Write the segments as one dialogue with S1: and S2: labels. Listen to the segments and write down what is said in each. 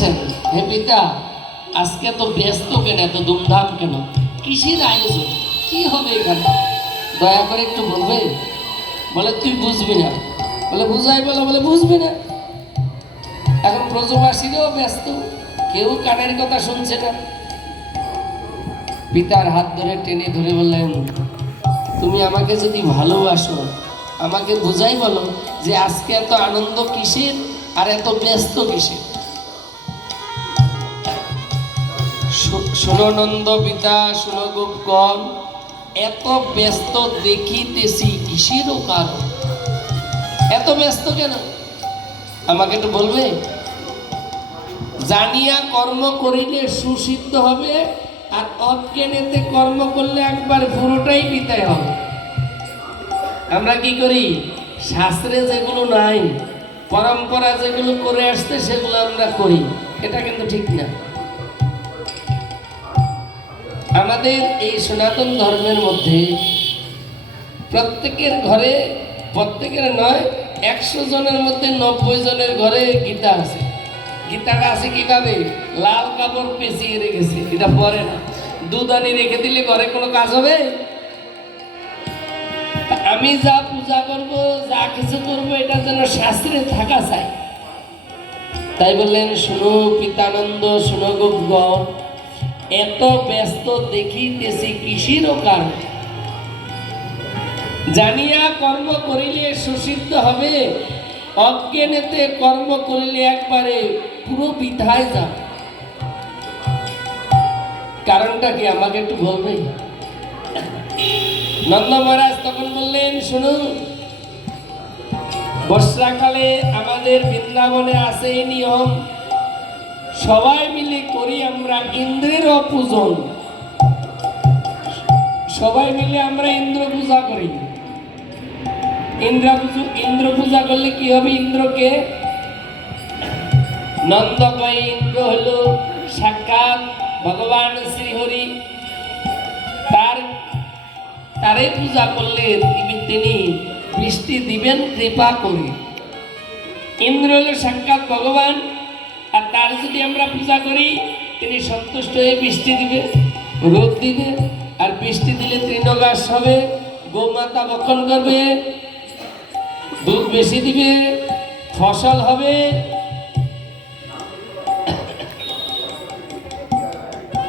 S1: বলছেন হে পিতা, আজকে তো ব্যস্ত কেন? এত ধুমধাম কেন? কিসের আয়োজন? কি হবে এখানে? দয়া করে একটু বলবে বলে, তুই বুঝবি না। বলে, বুঝাই বলে। বলে, বুঝবি না। এখন ব্রজবাসীরাও ব্যস্ত। কেউ কানের কথা শুনছে না। পিতার হাত ধরে টেনে ধরে বললেন, তুমি আমাকে যদি ভালোবাসো, আমাকে বুঝাই বলো যে আজকে এত আনন্দ কিসের আর এত ব্যস্ত কিসের? শু- শুনো নন্দ পিতা শুনো গোপগণ এত ব্যস্ত দেখিতেছি কিসেরও কারণ? এত ব্যস্ত কেন? আমাকে একটু বলবে? জানিয়া কর্ম করিলে সুসিদ্ধ হবে আর অজ্ঞানেতে কর্ম করলে একবার পুরোটাই বিতায় হবে। আমরা কি করি? শাস্ত্রে যেগুলো নাই, পরম্পরা যেগুলো করে আসতে সেগুলো আমরা করি। এটা কিন্তু ঠিক না। আমাদের এই সনাতন ধর্মের মধ্যে প্রত্যেকের ঘরে, প্রত্যেকের নয়, একশো জনের মধ্যে নব্বই জনের ঘরে গীতা আছে। গীতাটা আছে কীভাবে লাল কাপড় পেঁচিয়ে রেখেছে। এটা পরে না। দুধানি রেখে দিলে ঘরে কোনো কাজ হবে? আমি যা পূজা করব, যা কিছু করব, এটা যেন শাস্ত্রে থাকা চাই। তাই বললেন, শুনো পিতানন্দ, শুনো গোপগণ এত ব্যস্ত দেখিতেছি কৃষির কারণ। জানিয়া কর্ম করিলে সুসিদ্ধ হবে, অজ্ঞানেতে কর্ম করিলে একবারে পুরো বিধায় যা কারণটা কি আমাকে একটু বলবে নন্দ মহারাজ তখন বললেন শুনুন বর্ষাকালে আমাদের বৃন্দাবনে এই নিয়ম সবাই মিলে করি আমরা ইন্দ্রের পূজন। সবাই মিলে আমরা ইন্দ্র পূজা করি। ইন্দ্র পূজা ইন্দ্র পূজা করলে কি হবে ইন্দ্রকে? নন্দ ইন্দ্র হলো সাক্ষাৎ ভগবান শ্রীহরি। তার তারে পূজা করলে তিনি- বৃষ্টি দিবেন কৃপা করে। ইন্দ্র হলো সাক্ষাৎ ভগবান। তার যদি আমরা পূজা করি, তিনি সন্তুষ্ট হয়ে বৃষ্টি দিবে, রোদ দিবে, আর বৃষ্টি দিলে তৃণঘাস হবে, গোমাতা বক্ষণ করবে, দুধ বেশি দিবে, ফসল হবে।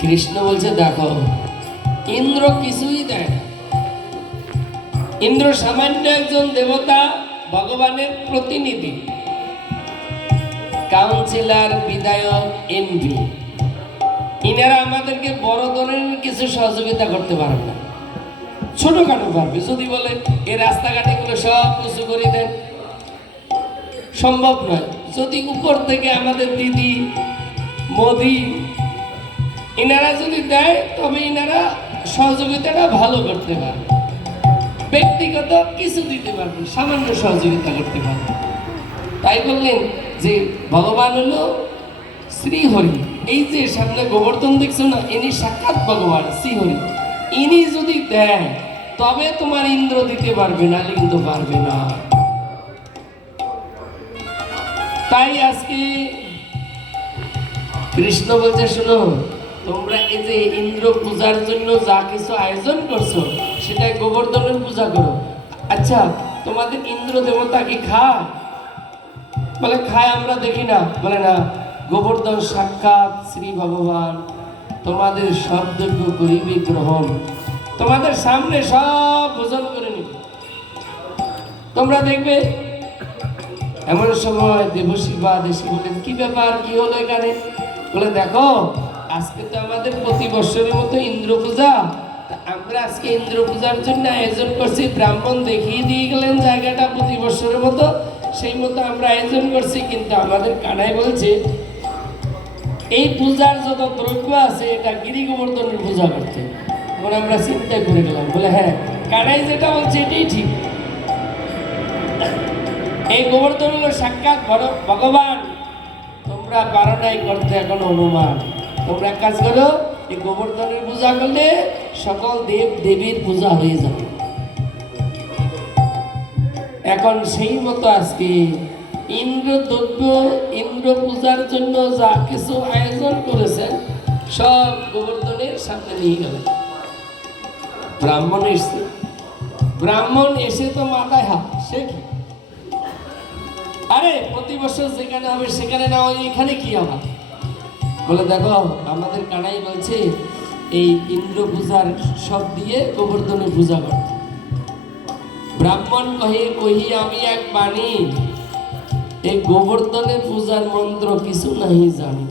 S1: কৃষ্ণ বলছে, দেখো, ইন্দ্র কিছুই দেয় না। ইন্দ্র সামান্য একজন দেবতা, ভগবানের প্রতিনিধি। কাউন্সিলর, বিধায়ক, এমপি। ইনারা আমাদেরকে বড় ধরনের কিছু সহযোগিতা করতে পারবে না। ছোটখাটো পারবে। যদি বলে এই রাস্তাঘাটে গুলো সব কিছু করে দেন। সম্ভব নয়। যদি উপর থেকে আমাদের দিদি, মোদি, ইনারা যদি দেয়, তবে ইনারা সহযোগিতাটা ভালো করতে পারবে। ব্যক্তিগত কিছু দিতে পারবে, সামান্য সহযোগিতা করতে পারবে। তাই বললেন যে ভগবান হলো শ্রীহরি। এই যে সামনে গোবর্ধন দেখছ না, ইনি সাক্ষাৎ ভগবান, শ্রীহরি। ইনি যদি দেয়, তবে তোমার ইন্দ্র দিতে পারবে না কিন্তু পারবে না। তাই আজকে কৃষ্ণ বলছে, শোনো, তোমরা এই যে ইন্দ্র পূজার জন্য যা কিছু আয়োজন করছ, সেটাই গোবর্ধনের পূজা করো। আচ্ছা তোমাদের ইন্দ্র দেবতা কি খায়? বলে, খায় আমরা দেখি না। বলে, না, গোবর্ধন সাক্ষাৎ শ্রী ভগবান। তোমাদের শব্দজ্ঞ করিবে গ্রহণ। তোমাদের সামনে সব ভোজন করে নিবে। তোমরা দেখবে, এমন সময় দেবশী বা দেশী বলেন কি ব্যাপার, কি হলো এখানে? বলে, দেখো, আজকে তো আমাদের প্রতি বছরের মতো ইন্দ্র পূজা আমরা আজকে ইন্দ্র পূজার জন্য আয়োজন করছি। ব্রাহ্মণ দেখিয়ে দিয়ে গেলেন জায়গাটা প্রতি বছরের মতো। সেই মতো আমরা আয়োজন করছি, কিন্তু আমাদের কানাই বলছে, এই পূজার যত দ্রব্য আছে, এটা গিরি গোবর্ধনের পূজা করতে। তখন আমরা চিন্তা করে গেলাম, বলে হ্যাঁ কানাই যেটা বলছে, এটাই ঠিক। এই গোবর্ধন হলো সাক্ষাৎ ভগ- ভগবান। তোমরা পারো করতে, এখন অনুমান। তোমরা কাজ করো, এই গোবর্ধনের পূজা করলে সকল দেব দেবীর পূজা হয়ে যাবে। এখন সেই মতো আজকে ইন্দ্র দ্রব্য ইন্দ্র পূজার জন্য যা কিছু আয়োজন করেছেন সব গোবর্ধনের সামনে নিয়ে গেলেন ব্রাহ্মণ এসছে। ব্রাহ্মণ এসে তো মাথায় হাত, সে কি? আরে, প্রতি বছর যেখানে হবে সেখানে না হয়, এখানে কি আবার? বলে, দেখো, আমাদের কানাই বলছে, এই ইন্দ্র পূজার সব দিয়ে গোবর্ধনের পূজা করতে ব্রাহ্মণ কহে, কহি, আমি এক বাণী। এই গোবর্ধনের পূজার মন্ত্র কিছু নাহি জানি।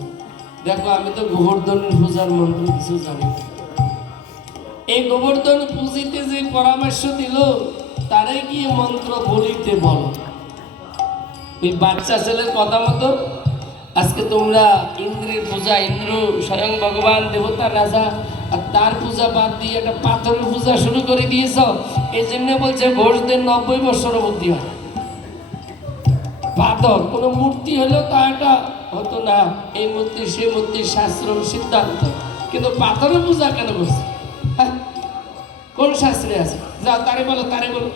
S1: দেখো, আমি তো গোবর্ধনের পূজার মন্ত্র কিছু জানি। এই গোবর্ধন পুজিতে যে পরামর্শ দিল, তারে গিয়ে মন্ত্র বলিতে বলো। ওই বাচ্চা ছেলের কথা মতো, আজকে তোমরা ইন্দ্রের পূজা, ইন্দ্র স্বয়ং ভগবান দেবতা রাজা, আর তার পূজা বাদ দিয়ে একটা পাথরের পূজা শুরু করে দিয়েছ। এই জন্য বলছে ঘোষদের নব্বই বছর বুদ্ধি হয়। পাথর কোনো মূর্তি হলেও তা একটা হতো না। এই মূর্তি, সেই মূর্তির শাস্ত্র সিদ্ধান্ত। কিন্তু পাথরের পূজা কেন করছে? হ্যাঁ? কোন শাস্ত্রে আছে? যা তারে বলো তারে বলো।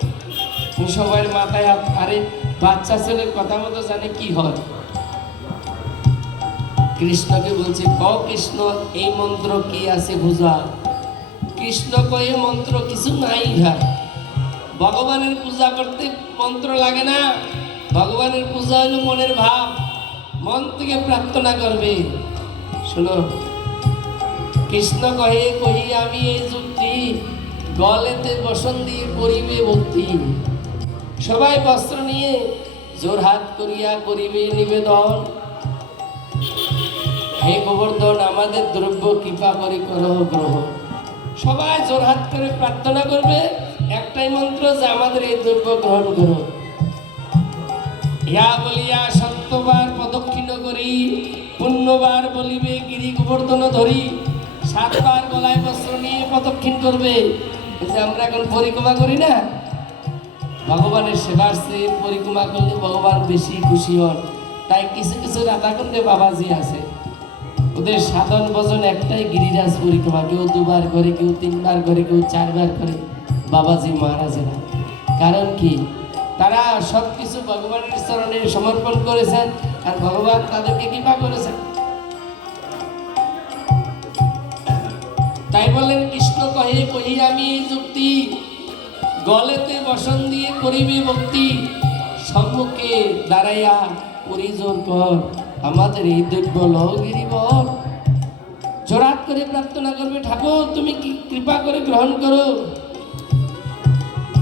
S1: সবাই মাথায় হাত। আরে, বাচ্চা ছেলের কথা মতো জানে কি হয়? কৃষ্ণকে বলছে, ক কৃষ্ণ, এই মন্ত্র কি আছে বুঝা? কৃষ্ণ কয়ে, মন্ত্র কিছু নাই হ্যাঁ ভগবানের পূজা করতে মন্ত্র লাগে না। ভগবানের পূজা হলো মনের ভাব। মন থেকে প্রার্থনা করবে। শোনো, কৃষ্ণ কহে, কহি, আমি এই যুক্তি। গলেতে বসন দিয়ে করিবে ভক্তি সবাই বস্ত্র নিয়ে জোর হাত করিয়া করিবে নিবেদন। হে গোবর্ধন, আমাদের দ্রব্য কৃপা করে করহ গ্রহ সবাই জোর হাত করে প্রার্থনা করবে। একটাই মন্ত্র যে আমাদের এই দ্রব্য গ্রহণ করো ইহা বলিয়া সত্যবার প্রদক্ষিণ করি, পুণ্যবার বলিবে গিরি গোবর্ধন ধরি, সাতবার গলায় বস্ত্র নিয়ে প্রদক্ষিণ করবে। যে আমরা এখন পরিক্রমা করি না? ভগবানের সেবার সে পরিক্রমা করলে ভগবান বেশি খুশি হন। তাই কিছু কিছু রাধাকুণ্ডে বাবাজি আছে। ওদের সাধন ভজন একটাই গিরিরাজ পরিক্রমা। কেউ দুবার করে, কেউ তিনবার করে, কেউ চারবার করে। বাবাজি মহারাজেরা। কারণ কি? তারা সব কিছু ভগবানের চরণে সমর্পণ করেছেন আর ভগবান তাদেরকে কৃপা করেছেন। তাই বলেন, কৃষ্ণ কহে, কহি আমি যুক্তি, গলেতে বসন দিয়ে করিবে ভক্তি সম্মুখে দাঁড়াইয়া পরিজন কর আমাদের এই দৈব্য লহগিরিবর জোরাত করে প্রার্থনা করবে, ঠাকুর, তুমি কৃপা করে গ্রহণ করো?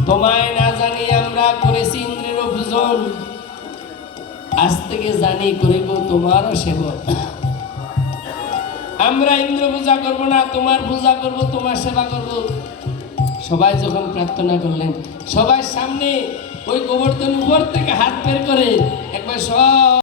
S1: তোমায় না জানি আমরা করেছি ইন্দ্রের পূজন আজ থেকে জানি করিব তোমারও সেবক। আমরা ইন্দ্র পূজা করব না, তোমার পূজা করব, তোমার সেবা করব। সবাই যখন প্রার্থনা করলেন সবাই সামনে ওই গোবর্ধন উপর থেকে হাত বের করে একবার সব